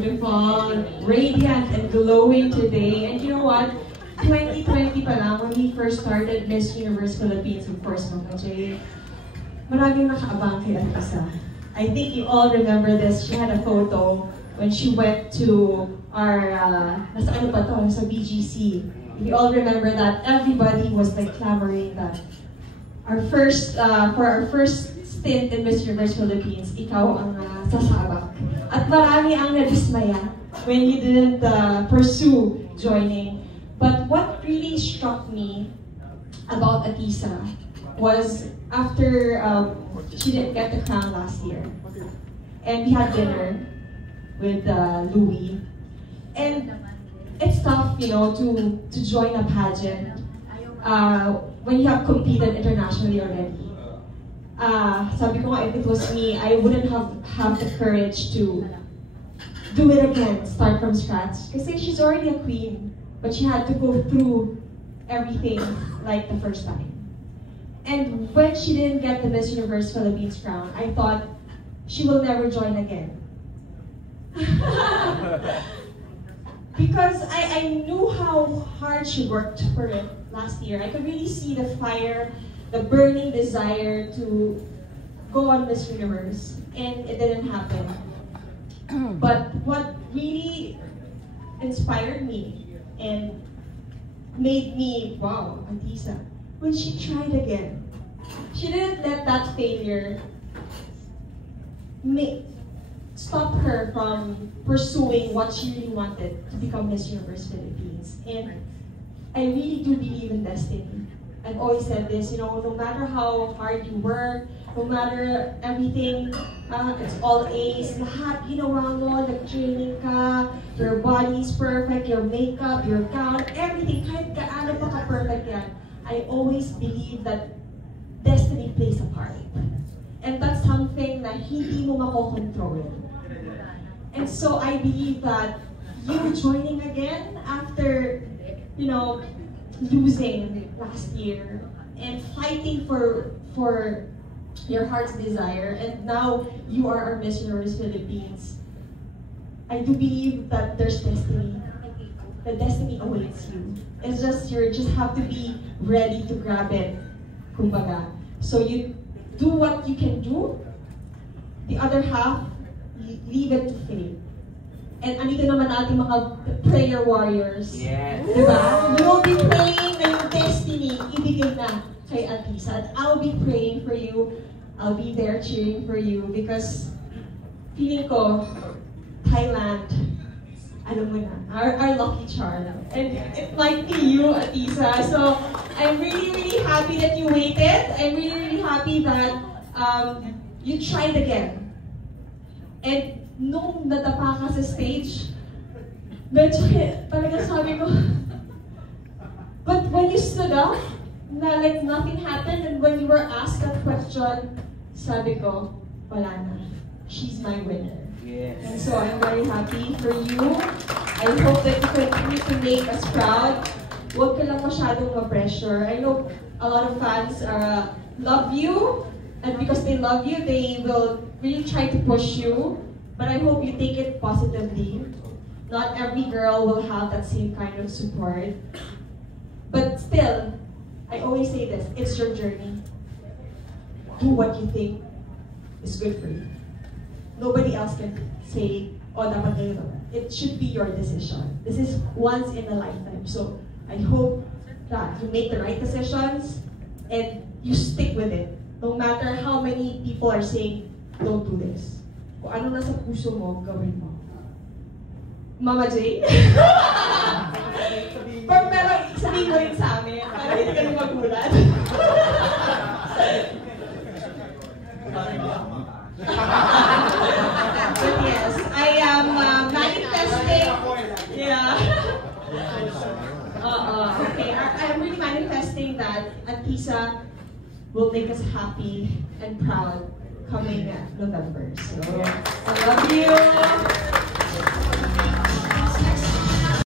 beautiful, radiant, and glowing today. And you know what? 2020 pa lang, when we first started Miss Universe Philippines, of course, Mama J, maraming nakaabang kay Atisa. I think you all remember this. She had a photo when she went to our, nasa ano pa to, sa BGC. You all remember that everybody was like clamoring that for our first stint in Miss Universe Philippines, ikaw ang sasabak. At marami ang nadismaya when you didn't pursue joining. But what really struck me about Atisa was after she didn't get the crown last year, and we had dinner with Louis, and it's tough, you know, to join a pageant when you have competed internationally already. Sabi ko nga, if it was me, I wouldn't have the courage to do it again, start from scratch. Kasi she's already a queen, but she had to go through everything like the first time. And when she didn't get the Miss Universe Philippines crown, I thought she will never join again. Because I knew how hard she worked for it last year. I could really see the fire, the burning desire to go on Miss Universe, and it didn't happen. But what really inspired me and made me, wow, Atisa, when she tried again. She didn't let that failure stop her from pursuing what she really wanted, to become Miss Universe Philippines. And I really do believe in destiny. I've always said this, you know, no matter how hard you work, no matter everything, it's all A's, lahat ginawa mo, nag-training ka, your body's perfect, your makeup, your gown, everything, kahit gaano pa ka-perfect yan, I always believe that destiny plays a part. And that's something na hindi mo makokontrol. And so I believe that you joining again after, you know, losing last year and fighting for your heart's desire, and now you are our Miss Universe Philippines. I do believe that there's destiny. The destiny awaits you. It's just you just have to be ready to grab it, kumbaga. So you do what you can do. The other half, leave it to fate. And andito naman natin mga prayer warriors. Yes. Diba? You will be praying na yung destiny ibigay na kay Atisa. And I'll be praying for you. I'll be there cheering for you because feeling ko, Thailand, alam mo na, our lucky charm. And it might be you, Atisa. So I'm really, really happy that you waited. I'm really, really happy that you tried again. And nung natapa ka sa stage, medyo talaga sabi ko, but when you stood up, na like nothing happened, and when you were asked that question, sabi ko, wala na. She's my winner. Yes. And so I'm very happy for you. I hope that you continue to make us proud. Huwag ka lang masyadong ma-pressure. I know a lot of fans love you, and because they love you, they will really try to push you. But I hope you take it positively. Not every girl will have that same kind of support. But still, I always say this, it's your journey. Do what you think is good for you. Nobody else can say, oh, dapat ganito. It should be your decision. This is once in a lifetime. So I hope that you make the right decisions and you stick with it. No matter how many people are saying, don't do this. Kung ano nasa puso mo, gawin mo. Mama J? Pero sabihin mo rin sa amin, para hindi ka magulat. But yes, I am manifesting. Yeah. Okay, I'm really manifesting that Atisa will make us happy and proud coming November. So, I love you.